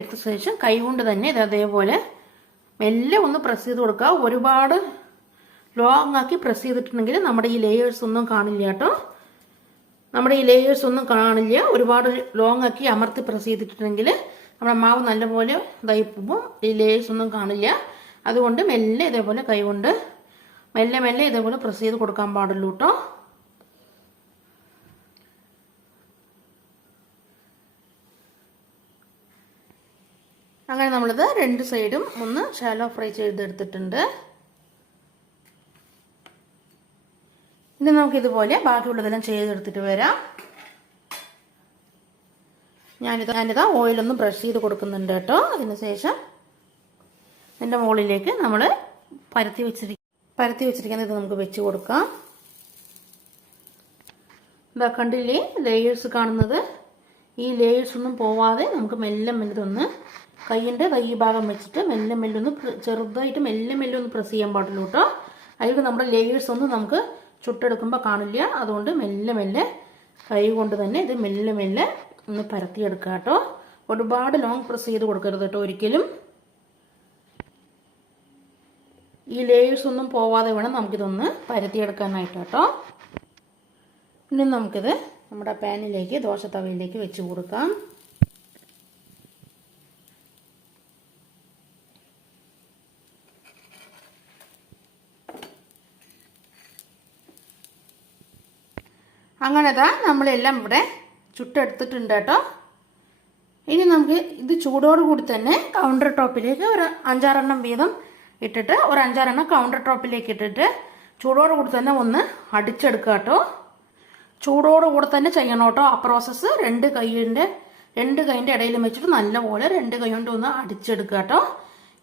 എടുത്ത ശേഷം കൈ കൊണ്ട് തന്നെ ഇത് അതേപോലെ മെല്ലെ ഒന്ന് പ്രസ് ചെയ്ത് കൊടുക്കുക. ഒരുപാട് ലോങ് ആക്കി പ്രസ് ചെയ്തിട്ടുണ്ടെങ്കിൽ നമ്മുടെ ഈ ലേയേഴ്സ് ഒന്നും കാണില്ല കേട്ടോ. നമ്മുടെ ഈ ലേയേഴ്സ് ഒന്നും കാണില്ല. ഒരുപാട് ലോങ് ആക്കി അമർത്തി പ്രസ് ചെയ്തിട്ടുണ്ടെങ്കിൽ നമ്മുടെ മാവ് നല്ലപോലെ ഇതായി പോകും. ഈ ലേയേഴ്സ് ഒന്നും കാണില്ല. അതുകൊണ്ട് മെല്ലെ ഇതേപോലെ കൈ കൊണ്ട് മെല്ലെ മെല്ലെ ഇതേപോലെ പ്രസ് ചെയ്ത് കൊടുക്കാൻ പാടുള്ളൂ കേട്ടോ. അങ്ങനെ നമ്മളിത് രണ്ട് സൈഡും ഒന്ന് ഷാലോ ഫ്രൈ ചെയ്തെടുത്തിട്ടുണ്ട്. ഇനി നമുക്കിതുപോലെ ബാക്കിയുള്ളതെല്ലാം ചെയ്തെടുത്തിട്ട് വരാം. ഞാനിതാ ഓയിലൊന്ന് ബ്രഷ് ചെയ്ത് കൊടുക്കുന്നുണ്ട് കേട്ടോ. അതിനുശേഷം ഇതിൻ്റെ മുകളിലേക്ക് നമ്മൾ പരത്തി വെച്ചിരിക്കുന്നത് ഇത് നമുക്ക് വെച്ച് കൊടുക്കാം. ഇതാ കണ്ടില്ലേ ലേയേഴ്സ് കാണുന്നത്? ഈ ലേയേഴ്സ് ഒന്നും പോവാതെ നമുക്ക് മെല്ലെ മെല്ലതൊന്ന് കൈയിൻ്റെ കൈ ഭാഗം വെച്ചിട്ട് മെല്ലെ മെല്ലൊന്ന് ചെറുതായിട്ട് മെല്ലെ മെല്ലെ ഒന്ന് പ്രസ് ചെയ്യാൻ പാടുള്ളൂ കേട്ടോ. അതിൽ നമ്മുടെ ലേയേഴ്സ് ഒന്നും നമുക്ക് ചുട്ടെടുക്കുമ്പോൾ കാണില്ല. അതുകൊണ്ട് മെല്ലെ മെല്ലെ കൈ കൊണ്ട് തന്നെ ഇത് മെല്ലെ മെല്ലെ ഒന്ന് പരത്തിയെടുക്കുക കേട്ടോ. ഒരുപാട് ലോങ് പ്രസ് ചെയ്ത് കൊടുക്കരുത് കേട്ടോ ഒരിക്കലും. ഈ ലേയേഴ്സ് ഒന്നും പോവാതെ വേണം നമുക്കിതൊന്ന് പരത്തിയെടുക്കാനായിട്ട് കേട്ടോ. ഇനി നമുക്കിത് നമ്മുടെ പാനിലേക്ക് ദോശത്തവയിലേക്ക് വെച്ച് കൊടുക്കാം. അങ്ങനെതാ നമ്മളെല്ലാം ഇവിടെ ചുട്ടെടുത്തിട്ടുണ്ട് കേട്ടോ. ഇനി നമുക്ക് ഇത് ചൂടോടുകൂടി തന്നെ കൗണ്ടർ ടോപ്പിലേക്ക് ഒരു 5-6 വീതം ഇട്ടിട്ട് ഒരു 5-6 കൗണ്ടർ ടോപ്പിലേക്ക് ഇട്ടിട്ട് ചൂടോടുകൂടി തന്നെ ഒന്ന് അടിച്ചെടുക്കുക കേട്ടോ. ചൂടോടുകൂടി തന്നെ ചെയ്യണം കേട്ടോ ആ പ്രോസസ്സ്. രണ്ട് കൈയിൻ്റെ ഇടയിൽ വെച്ചിട്ട് നല്ലപോലെ 2 കൈ കൊണ്ട് ഒന്ന് അടിച്ചെടുക്കുക കേട്ടോ.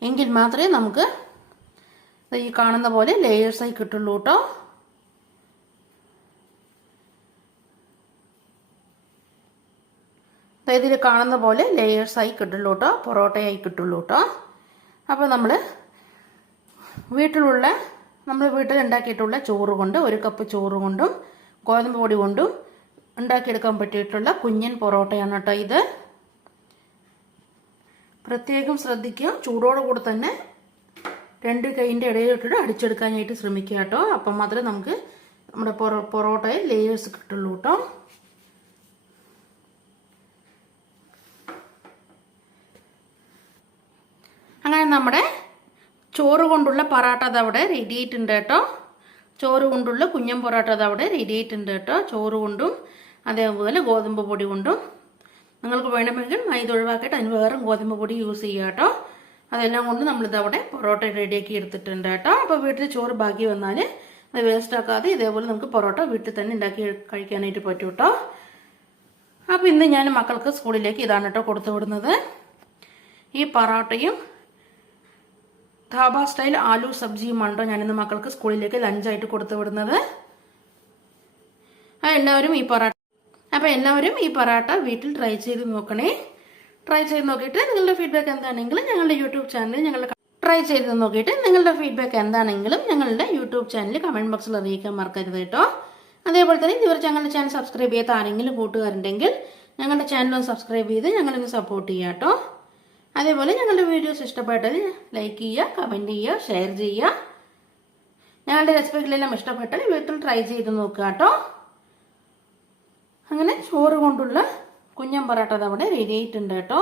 എങ്കിൽ മാത്രമേ നമുക്ക് ഈ കാണുന്ന പോലെ ലേയേഴ്സായി കിട്ടുള്ളൂ കേട്ടോ. ഇതിൽ കാണുന്ന പോലെ ലേയേഴ്സായി കിട്ടുള്ളൂ കേട്ടോ. പൊറോട്ടയായി കിട്ടുള്ളൂ കേട്ടോ. അപ്പോൾ നമ്മൾ വീട്ടിൽ ഉണ്ടാക്കിയിട്ടുള്ള ചോറ് കൊണ്ട് 1 കപ്പ് ചോറ് കൊണ്ടും ഗോതമ്പ് പൊടി കൊണ്ടും ഉണ്ടാക്കിയെടുക്കാൻ പറ്റിയിട്ടുള്ള കുഞ്ഞൻ പൊറോട്ടയാണ് കേട്ടോ ഇത്. പ്രത്യേകം ശ്രദ്ധിക്കുക. ചൂടോടുകൂടി തന്നെ 2 കൈയിൻ്റെ ഇടയിലിട്ടിട്ട് അടിച്ചെടുക്കാനായിട്ട് ശ്രമിക്കുക കേട്ടോ. അപ്പം മാത്രമേ നമുക്ക് നമ്മുടെ പൊറോട്ടയിൽ ലേയേഴ്സ് കിട്ടുള്ളൂ കേട്ടോ. അങ്ങനെ നമ്മുടെ ചോറ് കൊണ്ടുള്ള പൊറോട്ട അതവിടെ റെഡി ആയിട്ടുണ്ട് കേട്ടോ. ചോറ് കൊണ്ടുള്ള കുഞ്ഞൻ പൊറോട്ട അതവിടെ റെഡി ആയിട്ടുണ്ട് കേട്ടോ. ചോറ് കൊണ്ടും അതേപോലെ ഗോതമ്പ് പൊടി കൊണ്ടും. നിങ്ങൾക്ക് വേണമെങ്കിൽ മൈദ ഒഴിവാക്കിയിട്ട് അതിന് വേറെ ഗോതമ്പ് പൊടി യൂസ് ചെയ്യുക കേട്ടോ. അതെല്ലാം കൊണ്ട് നമ്മളിതവിടെ പൊറോട്ട റെഡിയാക്കി എടുത്തിട്ടുണ്ട് കേട്ടോ. അപ്പോൾ വീട്ടിൽ ചോറ് ബാക്കി വന്നാൽ അത് വേസ്റ്റ് ആക്കാതെ ഇതേപോലെ നമുക്ക് പൊറോട്ട വീട്ടിൽ തന്നെ ഉണ്ടാക്കി കഴിക്കാനായിട്ട് പറ്റും കേട്ടോ. അപ്പോൾ ഇന്ന് ഞാൻ മക്കൾക്ക് സ്കൂളിലേക്ക് ഇതാണ് കേട്ടോ കൊടുത്തു വിടുന്നത്. ഈ പൊറോട്ടയും ധാബ സ്റ്റൈൽ ആലു സബ്ജിയുമാണ് കേട്ടോ ഞാനിന്ന് മക്കൾക്ക് സ്കൂളിലേക്ക് ലഞ്ചായിട്ട് കൊടുത്തു വിടുന്നത്. എല്ലാവരും ഈ പൊറോട്ട വീട്ടിൽ ട്രൈ ചെയ്ത് നോക്കണേ. ട്രൈ ചെയ്ത് നോക്കിയിട്ട് നിങ്ങളുടെ ഫീഡ്ബാക്ക് എന്താണെങ്കിലും ഞങ്ങളുടെ യൂട്യൂബ് ചാനലിൽ ഞങ്ങളുടെ യൂട്യൂബ് ചാനലിൽ കമൻറ്റ് ബോക്സിൽ അറിയിക്കാൻ മറക്കരുത് കേട്ടോ. അതേപോലെ തന്നെ ഇതുവരെ ഞങ്ങളുടെ ചാനൽ സബ്സ്ക്രൈബ് ചെയ്യാത്ത ആരെങ്കിലും കൂട്ടുകാരുണ്ടെങ്കിൽ ഞങ്ങളുടെ ചാനൽ ഒന്ന് സബ്സ്ക്രൈബ് ചെയ്ത് ഞങ്ങളൊന്ന് സപ്പോർട്ട് ചെയ്യുക കേട്ടോ. അതേപോലെ ഞങ്ങളുടെ വീഡിയോസ് ഇഷ്ടപ്പെട്ടാൽ ലൈക്ക് ചെയ്യുക, കമൻറ്റ് ചെയ്യുക, ഷെയർ ചെയ്യുക. ഞങ്ങളുടെ റെസിപ്പികളെല്ലാം ഇഷ്ടപ്പെട്ടാൽ വീട്ടിൽ ട്രൈ ചെയ്ത് നോക്കുക കേട്ടോ. അങ്ങനെ ചോറ് കൊണ്ടുള്ള കുഞ്ഞൻ പൊറോട്ട അതവിടെ റെഡി ആയിട്ടുണ്ട് കേട്ടോ.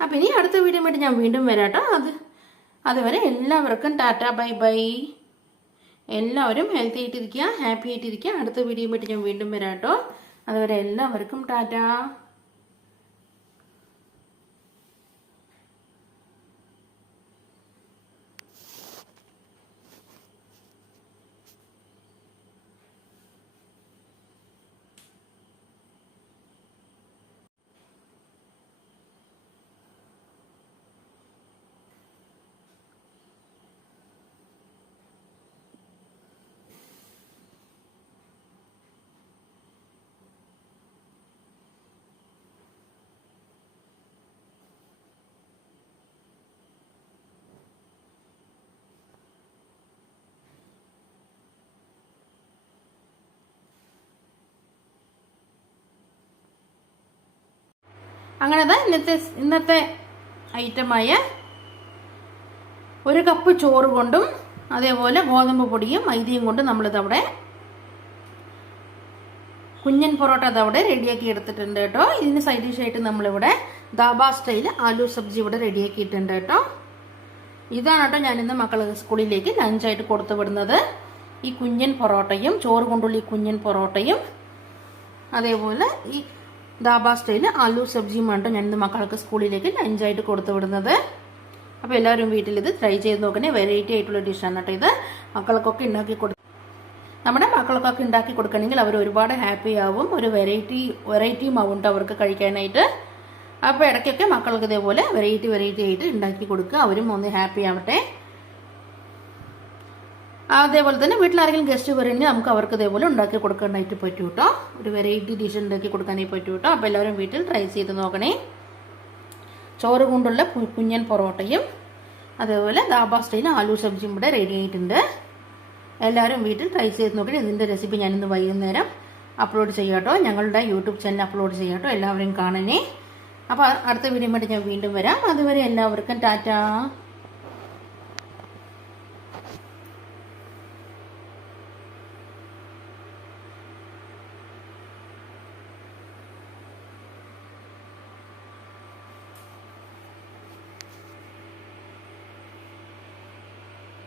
അപ്പം ഇനി അടുത്ത വീഡിയോ വേണ്ടി ഞാൻ വീണ്ടും വരാം കേട്ടോ. അതുവരെ എല്ലാവർക്കും ടാറ്റ ബൈ ബൈ. എല്ലാവരും ഹെൽത്തി ആയിട്ടിരിക്കുക, ഹാപ്പി ആയിട്ടിരിക്കുക. അടുത്ത വീഡിയോ വേണ്ടി ഞാൻ വീണ്ടും വരാം കേട്ടോ. അതുവരെ എല്ലാവർക്കും ടാറ്റ. അങ്ങനെ ഇന്നത്തെ ഐറ്റമായ 1 കപ്പ് ചോറ് കൊണ്ടും അതേപോലെ ഗോതമ്പ് പൊടിയും മൈദയും കൊണ്ടും നമ്മളിതവിടെ കുഞ്ഞൻ പൊറോട്ട അതവിടെ റെഡിയാക്കി എടുത്തിട്ടുണ്ട് കേട്ടോ. ഇതിന് സൈഡ് ഡിഷായിട്ട് നമ്മളിവിടെ ദാബ സ്റ്റൈൽ ആലു സബ്ജി ഇവിടെ റെഡിയാക്കിയിട്ടുണ്ട് കേട്ടോ. ഇതാണ് കേട്ടോ ഞാനിന്ന് മക്കൾ സ്കൂളിലേക്ക് ലഞ്ചായിട്ട് കൊടുത്തു വിടുന്നത്. ഈ കുഞ്ഞൻ പൊറോട്ടയും ചോറ് കൊണ്ടുള്ള ഈ കുഞ്ഞൻ പൊറോട്ടയും അതേപോലെ ഈ ദാബ സ്റ്റൈൽ ആലു സബ്ജിയും വേണ്ടോ ഞാനിന്ന് മക്കൾക്ക് സ്കൂളിലേക്ക് ലഞ്ചായിട്ട് കൊടുത്തു വിടുന്നത്. അപ്പോൾ എല്ലാവരും വീട്ടിൽ ഇത് ട്രൈ ചെയ്ത് നോക്കണേ. വെറൈറ്റി ആയിട്ടുള്ള ഡിഷാണ് കേട്ടോ ഇത്. മക്കൾക്കൊക്കെ നമ്മുടെ മക്കൾക്കൊക്കെ ഉണ്ടാക്കി കൊടുക്കണമെങ്കിൽ അവർ ഒരുപാട് ഹാപ്പി ആവും. ഒരു വെറൈറ്റിയും ആവും അവർക്ക് കഴിക്കാനായിട്ട്. അപ്പോൾ ഇടയ്ക്കൊക്കെ മക്കൾക്ക് ഇതേപോലെ വെറൈറ്റി ആയിട്ട് ഉണ്ടാക്കി കൊടുക്കുക. അവരും ഒന്ന് ഹാപ്പി ആവട്ടെ. അതേപോലെ തന്നെ വീട്ടിലാരെങ്കിലും ഗസ്റ്റ് വരുമെങ്കിൽ നമുക്ക് അവർക്ക് ഇതേപോലെ ഉണ്ടാക്കി കൊടുക്കാനായിട്ട് പറ്റും കേട്ടോ. ഒരു വെറൈറ്റി ഡിഷ് ഉണ്ടാക്കി കൊടുക്കാനായിട്ട് പറ്റും കേട്ടോ. അപ്പോൾ എല്ലാവരും വീട്ടിൽ ട്രൈ ചെയ്ത് നോക്കണേ. ചോറ് കൊണ്ടുള്ള കുഞ്ഞൻ പൊറോട്ടയും അതേപോലെ ദാബ സ്റ്റൈൽ ആലു സബ്ജിയും ഇവിടെ റെഡി ആയിട്ടുണ്ട്. എല്ലാവരും വീട്ടിൽ ട്രൈ ചെയ്ത് നോക്കണേ. ഇതിൻ്റെ റെസിപ്പി ഞാനിന്ന് വൈകുന്നേരം അപ്ലോഡ് ചെയ്യാം കേട്ടോ. ഞങ്ങളുടെ യൂട്യൂബ് ചാനൽ അപ്ലോഡ് ചെയ്യാം കേട്ടോ. എല്ലാവരും കാണണേ. അപ്പോൾ അടുത്ത വീഡിയോ ആയിട്ട് ഞാൻ വീണ്ടും വരാം. അതുവരെ എല്ലാവർക്കും ടാറ്റാ.